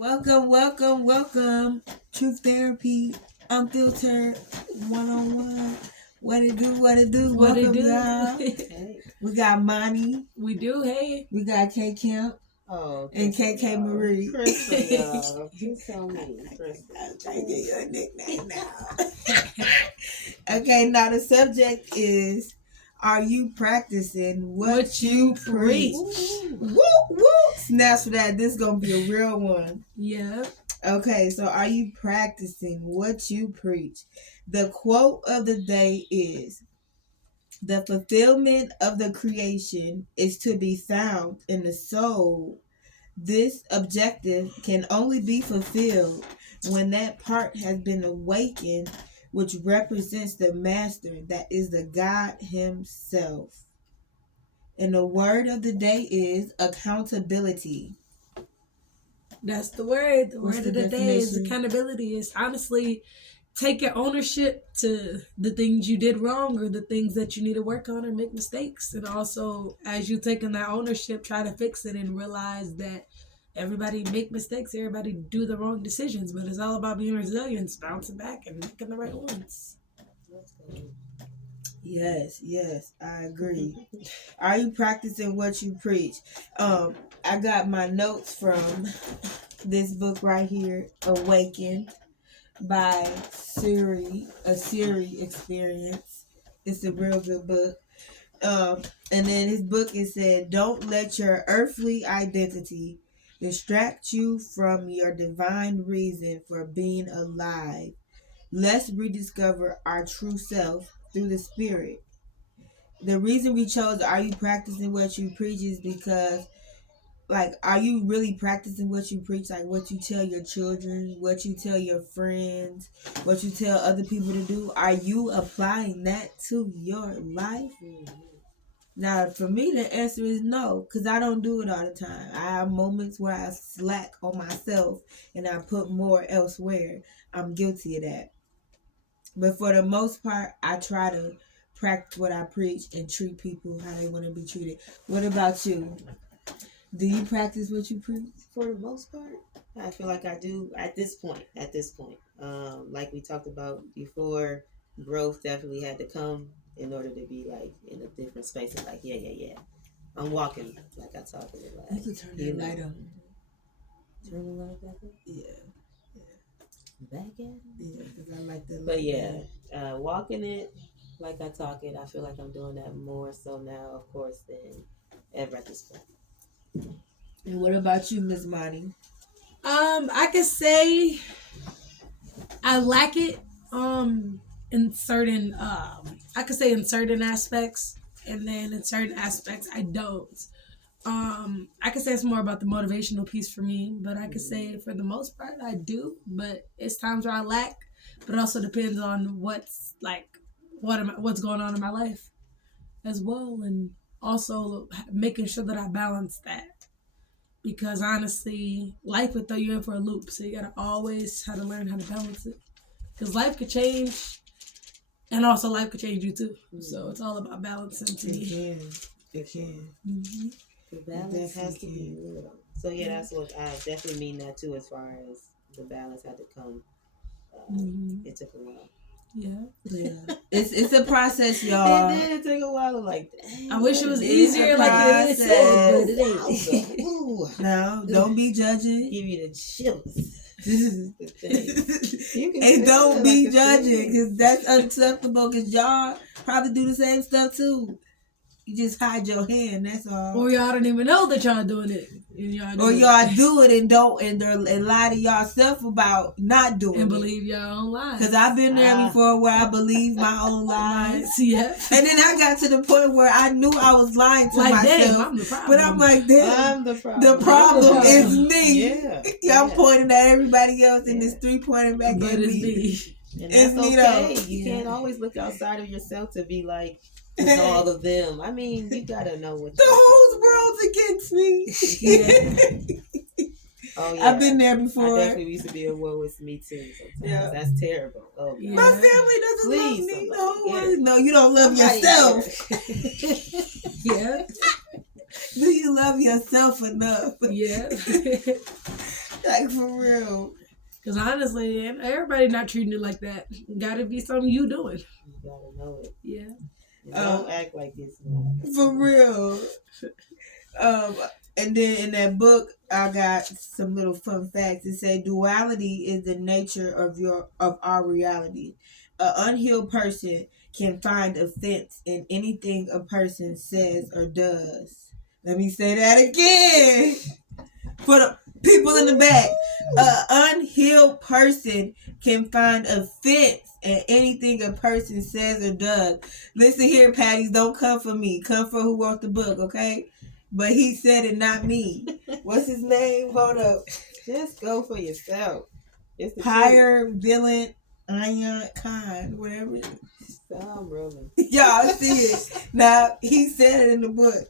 Welcome. Truth Therapy, Unfiltered, One-on-One. What it do? Welcome, y'all. Hey. We got Monty. We do, hey. We got K Kemp. Oh, and KK Marie. Crystal, y'all. Just tell me, Crystal. I'm trying to get you a nickname now. Okay, now the subject is, are you practicing what you preach? Woo, woo. Snaps for that. This is going to be a real one. Yeah. Okay, so are you practicing what you preach? The quote of the day is, the fulfillment of the creation is to be found in the soul. This objective can only be fulfilled when that part has been awakened, which represents the master, that is the God himself. And the word of the day is accountability. That's the word. The What's word the of the day is definition? accountability. It's honestly taking ownership to the things you did wrong or the things that you need to work on or make mistakes. And also, as you taking that ownership, try to fix it and realize that everybody make mistakes. Everybody do the wrong decisions. But it's all about being resilient, bouncing back and making the right ones. Yes, I agree. Are you practicing what you preach? I got my notes from this book right here, Awakened, by Siri, a Siri experience. It's a real good book. And then his book, it said, don't let your earthly identity distract you from your divine reason for being alive. Let's rediscover our true self through the spirit. The reason we chose Are You Practicing What You Preach is because, like, are you really practicing what you preach? Like, what you tell your children, what you tell your friends, what you tell other people to do? Are you applying that to your life? Now, for me, the answer is no, because I don't do it all the time. I have moments where I slack on myself and I put more elsewhere. I'm guilty of that. But for the most part, I try to practice what I preach and treat people how they want to be treated. What about you? Do you practice what you preach? For the most part, I feel like I do at this point. Like we talked about before, growth definitely had to come in order to be like in a different space. And like, yeah. I'm walking like I talked about. You can turn that light on. Turn the light back on? Yeah. Back at it? Yeah, because I like that. But yeah, walking it like I talk it, I feel like I'm doing that more so now, of course, than ever at this point. And what about you, Miss Monty? I could say I lack it in certain in certain aspects, and then in certain aspects I don't. I could say it's more about the motivational piece for me, but I could say for the most part I do, but it's times where I lack, but it also depends on what's going on in my life as well, and also making sure that I balance that. Because honestly, life would throw you in for a loop. So you gotta always have to learn how to balance it. Because life could change, and also life could change you too. So it's all about balancing to me. It can. Mm-hmm. The balance has to be real. So yeah, that's what I definitely mean that too. As far as the balance had to come, it took a while. Yeah. It's a process, y'all. And then it took a while. I'm like, dang, I wish it was easier, like it said, but it ain't. No, don't be judging. Give you the chills. And don't be judging, because that's unacceptable. Because y'all probably do the same stuff too. You just hide your hand. That's all. Or y'all don't even know that y'all doing it. Y'all do it and don't and lie to yourself about not doing it. And believe your own lies. Because I've been there before where I believed my own lies. Yeah. And then I got to the point where I knew I was lying to myself. Damn, I'm the problem. But I'm like, damn, I'm the problem. The problem is me. Yeah. I'm pointing at everybody else and it's 3 pointing back but at it's me. And that's okay. You can't always look outside of yourself to be like, it's all of them. I mean, you gotta know what the whole world's against me. Oh yeah, I've been there before. I definitely used to be a woe with me too. Sometimes that's terrible. Oh, yeah. My family doesn't love me. No, you don't love somebody yourself. Yeah. Do you love yourself enough? Yeah. Like for real. Because honestly, everybody not treating it like that. Gotta be something you doing. You gotta know it. Yeah. And don't act like it's not. For real. And then in that book, I got some little fun facts. It say duality is the nature of our reality. An unhealed person can find offense in anything a person says or does. Let me say that again for the people in the back. An unhealed person can find offense in anything a person says or does. Listen here, Patties, don't come for me. Come for who wrote the book, okay? But he said it, not me. What's his name? Hold up. Just go for yourself. It's the Higher villain Iron Khan, whatever. Stop rolling. Y'all see it. Now, he said it in the book.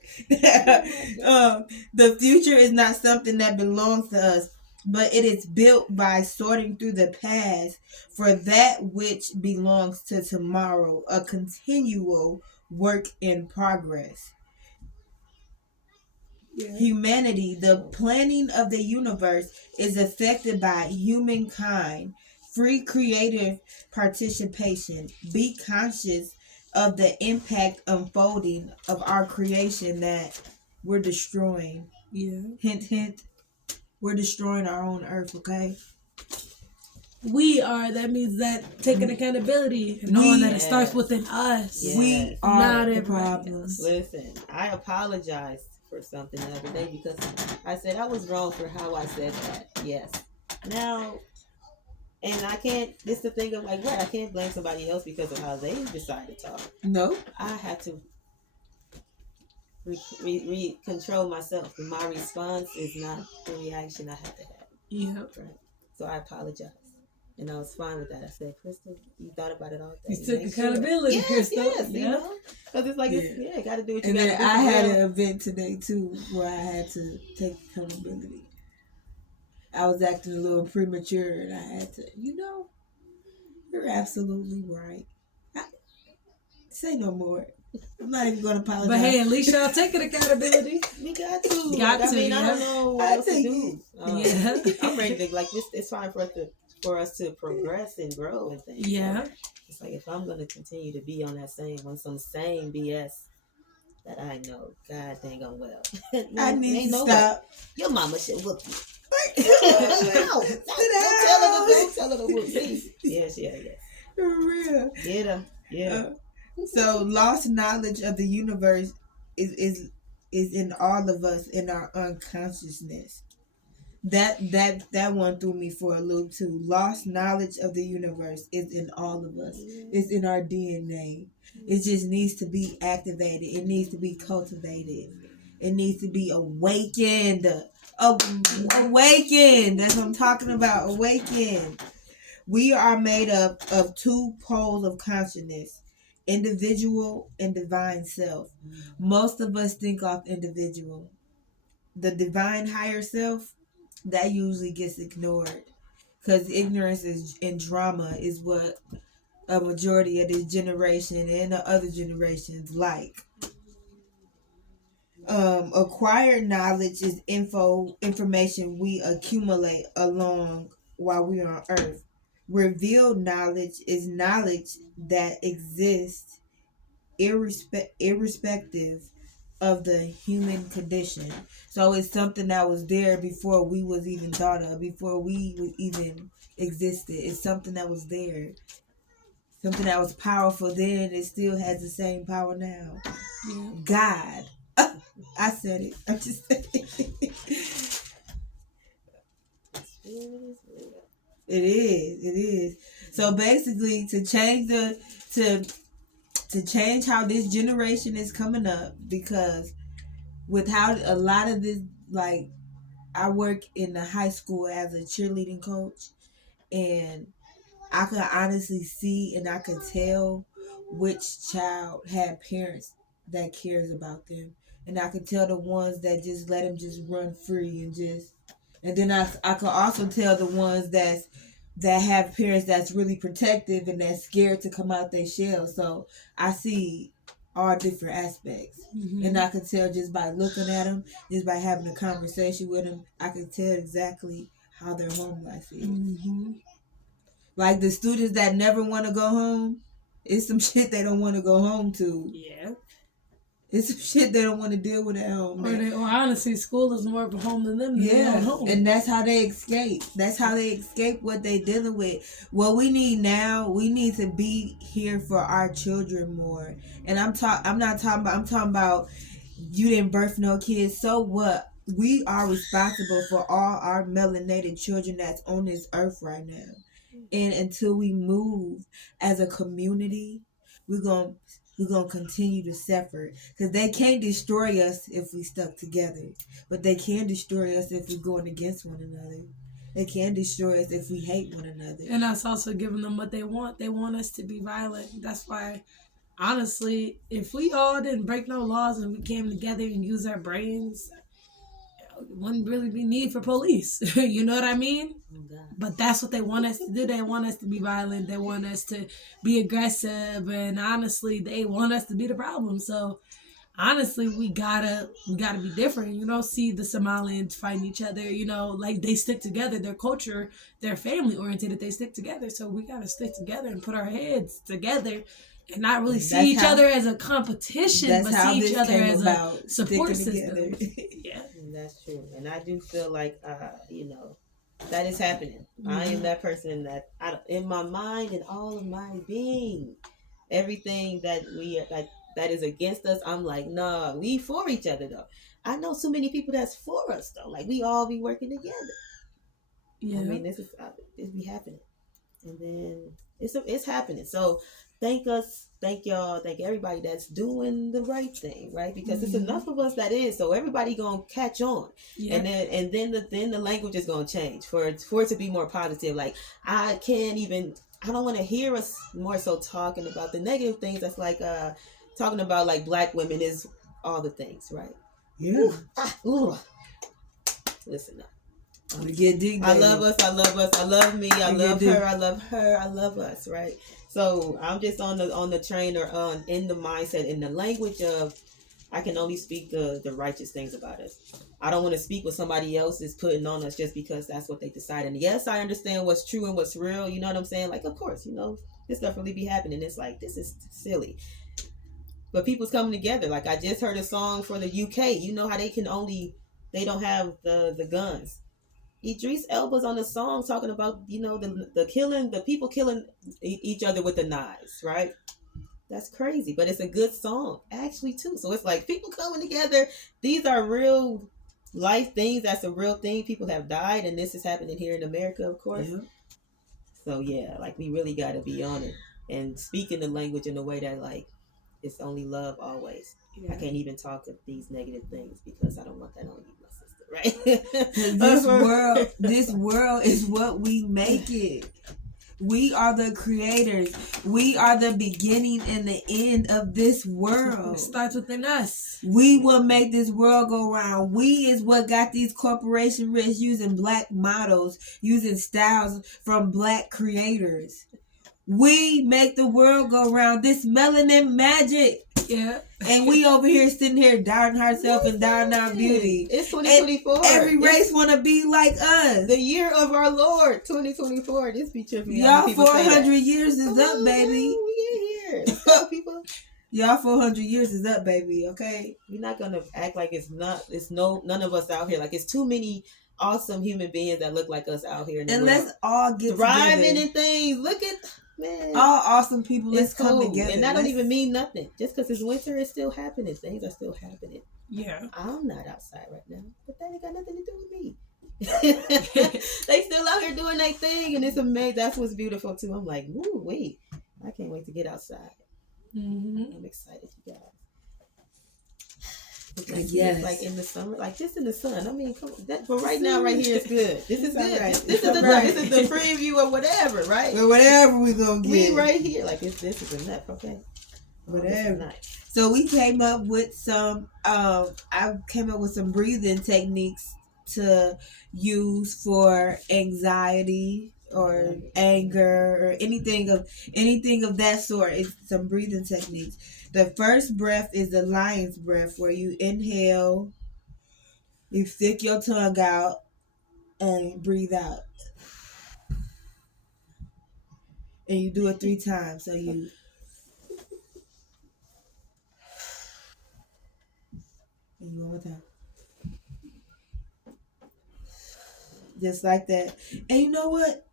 The future is not something that belongs to us, but it is built by sorting through the past for that which belongs to tomorrow, a continual work in progress. Yeah. Humanity, the planning of the universe, is affected by humankind. Free creative participation. Be conscious of the impact unfolding of our creation that we're destroying. Yeah. Hint, hint. We're destroying our own earth, okay? We are. That means that taking accountability and knowing that it starts within us. Yes. We are Not the everybody problem. else. Listen, I apologized for something the other day because I said I was wrong for how I said that. Yes. Now, and I can't, this is the thing of like, what? I can't blame somebody else because of how they decide to talk. No. I had to control myself. And my response is not the reaction I had to have. Yeah. Right. So I apologized. And I was fine with that. I said, Crystal, you thought about it all day. You took accountability, Yes, Crystal. yes, Yeah. you know? Because it's like, you got to do what you And got to then do. I for had real. an event today too where I had to take accountability. I was acting a little premature and I had to, you're absolutely right. Say no more. I'm not even going to apologize. But hey, at least y'all taking accountability. We got to. Got I mean, to, I don't know what else to do. Yeah. I'm ready to, like, it's time for us to progress and grow and things. Yeah. So it's like, if I'm going to continue to be on some same BS that I know, God dang on well. I need to stop. Way. Your mama should whoop you. No, don't tell her to whoop me. Yes. For real. Get her. So lost knowledge of the universe is in all of us, in our unconsciousness. That one threw me for a loop too. Lost knowledge of the universe is in all of us. It's in our DNA. It just needs to be activated. It needs to be cultivated. It needs to be awakened. Awakened. That's what I'm talking about. Awakened. We are made up of two poles of consciousness, individual and divine self. Most of us think off individual. The divine higher self, that usually gets ignored because ignorance and drama is what a majority of this generation and the other generations like. Acquired knowledge is information we accumulate along while we are on earth. Revealed knowledge is knowledge that exists irrespective of the human condition. So it's something that was there before we was even thought of, before we was even existed. It's something that was there. Something that was powerful then, it still has the same power now. Yeah. God. I said it. I'm just saying. It is. So basically, to change how this generation is coming up, because without a lot of this, like, I work in the high school as a cheerleading coach, and I could honestly see and I could tell which child had parents that cares about them, and I could tell the ones that just let them just run free and then I could also tell the ones that have parents that's really protective and that's scared to come out their shell. So I see all different aspects, and I could tell just by looking at them, just by having a conversation with them, I could tell exactly how their home life is. Mm-hmm. Like the students that never want to go home, it's some shit they don't want to go home to. Yeah. It's some shit they don't want to deal with at home. Or honestly, school is more of a home than them. Than their own home. And that's how they escape. That's how they escape what they dealing with. What we need now, we need to be here for our children more. And I'm talking about you didn't birth no kids. So what? We are responsible for all our melanated children that's on this earth right now. And until we move as a community, we're gonna continue to suffer, because they can't destroy us if we stuck together, but they can destroy us if we're going against one another. They can destroy us if we hate one another. And that's also giving them what they want. They want us to be violent. That's why, honestly, if we all didn't break no laws and we came together and use our brains, it wouldn't really be need for police. You know what I mean? Oh, God. But that's what they want us to do. They want us to be violent. They want us to be aggressive. And honestly, they want us to be the problem. So honestly, we gotta be different. You know, see the Somalians fighting each other, you know, like they stick together. Their culture, they're family oriented, they stick together. So we gotta stick together and put our heads together and not really see each other as a competition, but see each other as a support system. Yeah. And that's true. And I do feel like that is happening. Mm-hmm. I am that person that in my mind and all of my being, everything that that is against us, I'm like, nah, we for each other though. I know so many people that's for us though. Like we all be working together. Yeah. I mean, this be happening, and then it's happening. So thank y'all, thank everybody that's doing the right thing, right? Because it's enough of us that is. So everybody gonna catch on, and then the language is gonna change for it to be more positive. Like I don't want to hear us more so talking about the negative things. That's like talking about like black women is all the things, right? Yeah. Listen up. We get deep. I love us. I love me. I love her. I love her. I love us. Right. So I'm just on the train or in the mindset, in the language of I can only speak the righteous things about us. I don't want to speak what somebody else is putting on us just because that's what they decide. And yes, I understand what's true and what's real. You know what I'm saying? Like, of course, this stuff really be happening. It's like, this is silly. But people's coming together. Like I just heard a song for the UK. You know how they don't have the guns. Idris Elba's on the song talking about, the people killing each other with the knives, right? That's crazy, but it's a good song actually too. So it's like people coming together. These are real life things. That's a real thing. People have died, and this is happening here in America, of course. Yeah. So yeah, like we really got to be on it and speaking the language in a way that like it's only love always. Yeah. I can't even talk of these negative things because I don't want that on you, my sister, right? This world is what we make it. We are the creators. We are the beginning and the end of this world. It starts within us. We will make this world go round. We is what got these corporation rich using black models, using styles from black creators. We make the world go round. This melanin magic. Yeah. And we over here sitting here doubting ourselves and doubting our beauty. It's 2024. And every race want to be like us. The year of our Lord, 2024. This be tripping. Y'all 400 years is up, baby. We get here. Let's go, people. Y'all 400 years is up, baby. Okay. We're not gonna act like none of us out here. Like it's too many awesome human beings that look like us out here. And let's all get thriving together. and things. Look at. Man, all awesome people. Let's come together, and that don't even mean nothing. Just because it's winter, it's still happening. Things are still happening. Yeah, I'm not outside right now, but that ain't got nothing to do with me. They still out here doing their thing, and it's amazing. That's what's beautiful too. I'm like, woo, wait, I can't wait to get outside. Mm-hmm. I'm excited, you guys. Yes, like in the summer, like just in the sun. I mean, come on, but right now, right here is good. This is good. Right. This is the preview of whatever, right? Well, whatever we gonna get, we right here. Like this is enough, okay? Whatever. Nice. So we came up with some. I came up with some breathing techniques to use for anxiety or anger or anything of that sort. It's some breathing techniques. The first breath is the lion's breath, where you inhale, you stick your tongue out, and breathe out. And you do it 3 times. So you and you one more time. Just like that. And you know what?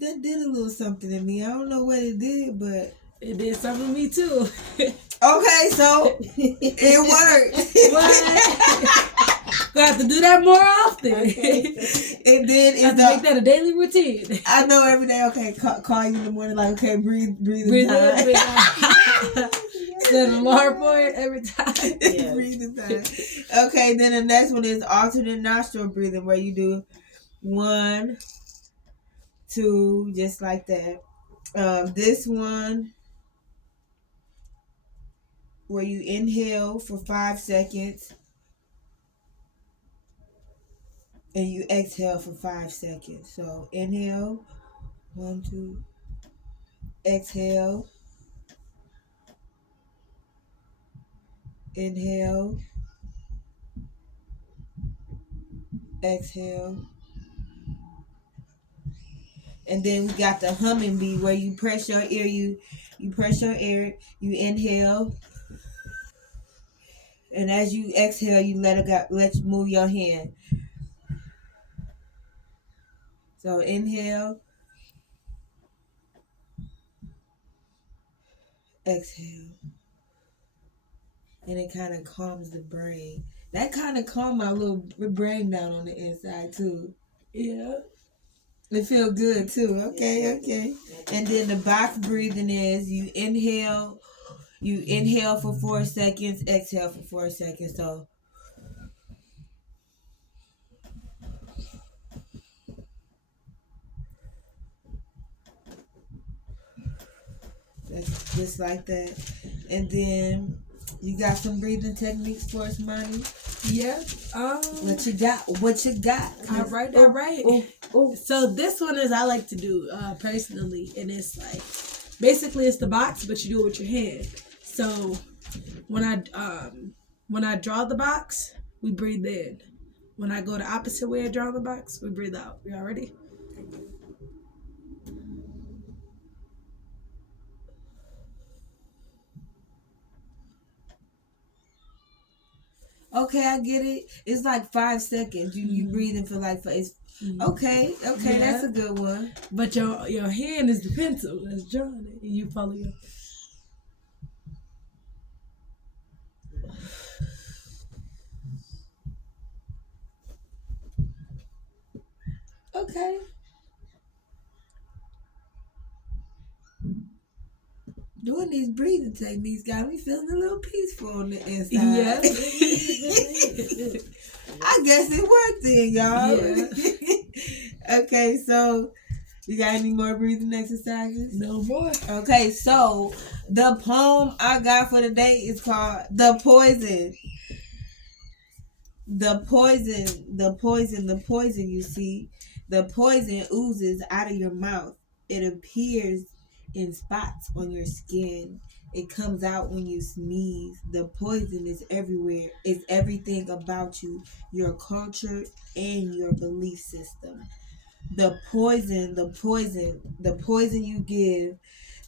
That did a little something to me. I don't know what it did, but It did something to me too. okay, so it worked. What? Gonna have to do that more often. And then have to make that a daily routine. I know every day. Okay, call you in the morning. Like, okay, breathe Breathe in, breathe out. Set an alarm for it every time. Yes. Breathe in time. Okay, then the next one is alternate nostril breathing, where you do 1, 2, just like that. This one where you inhale for 5 seconds and you exhale for 5 seconds. So inhale, 1, 2, exhale, inhale, exhale. And then we got the humming beat where you press your ear, you press your ear, you inhale, and as you exhale, you let you move your hand. So inhale, exhale, and it kind of calms the brain. That kind of calmed my little brain down on the inside too. Yeah. It feels good too. Okay. And then the box breathing is you inhale for 4 seconds, exhale for 4 seconds. So that's just like that. And then you got some breathing techniques for us, Monty? Yeah. What you got? All right. Ooh. So this one is I like to do personally, and it's like basically it's the box, but you do it with your hand. So when I draw the box, we breathe in. When I go the opposite way of drawing the box, we breathe out. Y'all ready? Okay, I get it. It's like 5 seconds. You breathing for like 5. Okay, Yeah. That's a good one. But your hand is the pencil that's drawing it, and you follow your. Okay. Doing these breathing techniques got me feeling a little peaceful on the inside. Yeah. I guess it worked then, y'all. Yeah. Okay, so you got any more breathing exercises? No more. Okay, so the poem I got for the day is called The Poison. The poison, you see. The poison oozes out of your mouth. It appears in spots on your skin. It comes out when you sneeze. The poison is everywhere. It's everything about you, your culture, and your belief system. The poison you give.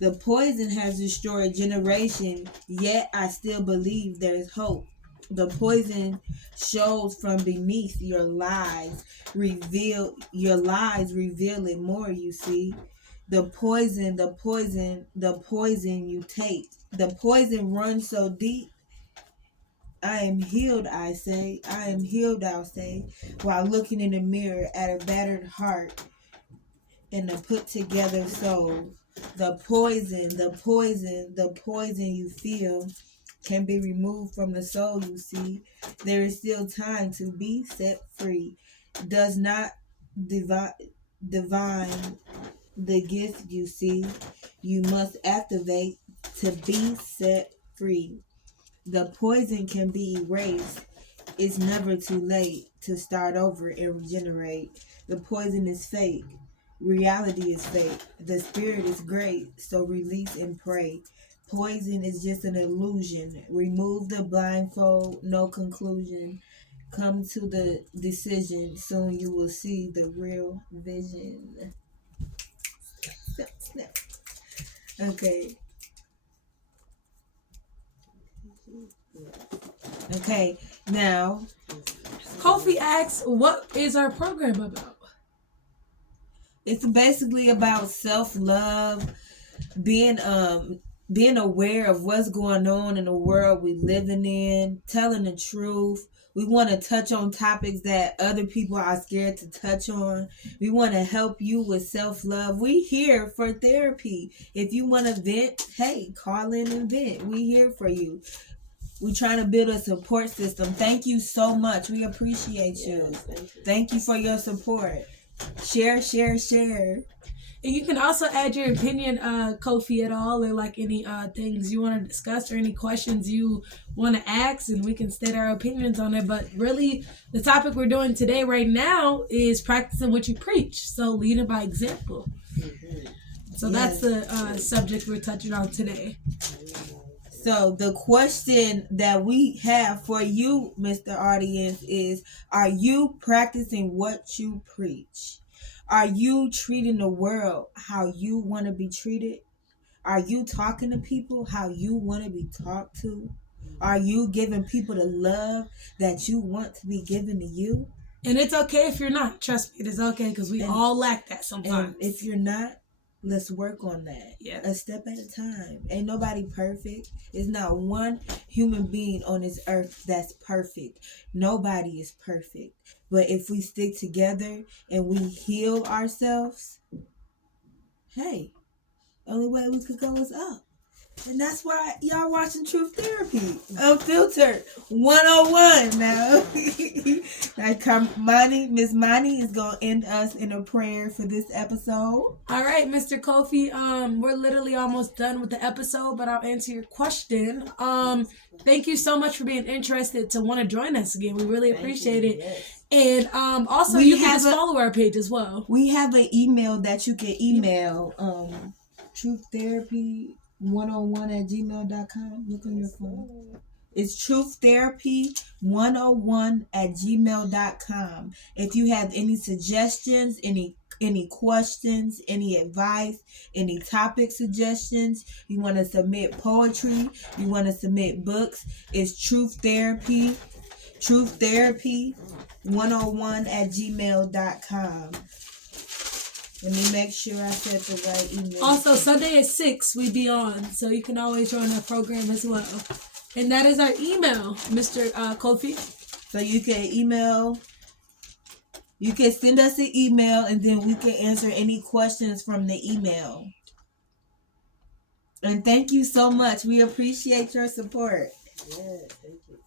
The poison has destroyed a generation, yet I still believe there's hope. The poison shows from beneath your lies. Reveal it more, you see. The poison you take. The poison runs so deep. I am healed, I say. I am healed, I'll say, while looking in the mirror at a battered heart and a put together soul. The poison you feel can be removed from the soul, you see. There is still time to be set free. Does not divine the gift, you see. You must activate to be set free. The poison can be erased. It's never too late to start over and regenerate. The poison is fake. Reality is fake. The spirit is great. So release and pray. Poison is just an illusion. Remove the blindfold. No conclusion. come to the decision. Soon you will see the real vision. Snap, snap. Okay. Okay. Now, Kofi asks, what is our program about? it's basically about self-love, being aware of what's going on in the world we living in, telling the truth. We want to touch on topics that other people are scared to touch on. We want to help you with self-love. We here for therapy. If you want to vent, hey, call in and vent. We here for you. We're trying to build a support system. Thank you so much. We appreciate you. Yes, thank you. Thank you for your support. Share, share, share. And you can also add your opinion, Kofi, at all, or like any things you want to discuss or any questions you want to ask, and we can state our opinions on it. But really, the topic we're doing today, right now, is practicing what you preach. So leading by example. Mm-hmm. So that's the subject we're touching on today. So the question that we have for you, Mr. Audience, is: are you practicing what you preach? Are you treating the world how you want to be treated? Are you talking to people how you want to be talked to? Are you giving people the love that you want to be given to you? And it's okay if you're not. Trust me, it is okay, because we all lack that sometimes. And if you're not, let's work on that. Yeah. A step at a time. Ain't nobody perfect. There's not one human being on this earth that's perfect. Nobody is perfect. But if we stick together and we heal ourselves, hey, only way we could go is up. And that's why y'all watching Truth Therapy. Unfiltered 101 now. Miss Monty is going to end us in a prayer for this episode. All right, Mr. Kofi, we're literally almost done with the episode, but I'll answer your question. Thank you so much for being interested to want to join us again. We really appreciate it. Yes. And also, you can just follow our page as well. We have an email that you can email, truththerapy101@gmail.com. Look on your phone. It's truththerapy101@gmail.com. If you have any suggestions, any questions, any advice, any topic suggestions, you want to submit poetry, you want to submit books, it's truththerapy101@gmail.com. Let me make sure I said the right email. Also, Sunday at 6, we be on, so you can always join our program as well. And that is our email, Mr. Kofi. So you can email, you can send us an email, and then we can answer any questions from the email. And thank you so much. We appreciate your support. Yes, thank you.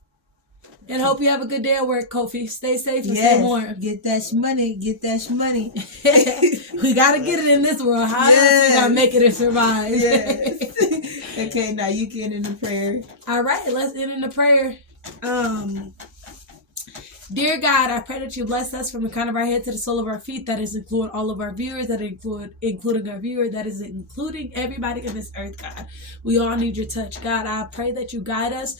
And hope you have a good day at work, Kofi. Stay safe and stay warm. Get that shmoney. Get that shmoney. We got to get it in this world. How else we got to make it and survive? Yes. Okay, now you can end in the prayer. All right, let's end in the prayer. Dear God, I pray that you bless us from the crown of our head to the sole of our feet. That is including all of our viewers, that including our viewer, that is including everybody in this earth, God. We all need your touch. God, I pray that you guide us,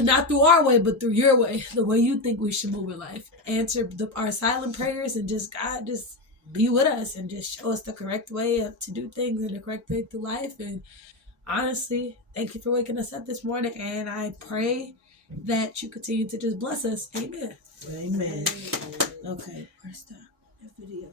not through our way, but through your way, the way you think we should move in life. Answer our silent prayers, and just, God, just be with us and just show us the correct way to do things and the correct way through life. And honestly, thank you for waking us up this morning, and I pray that you continue to just bless us. Amen. Amen. Okay, press stop that video.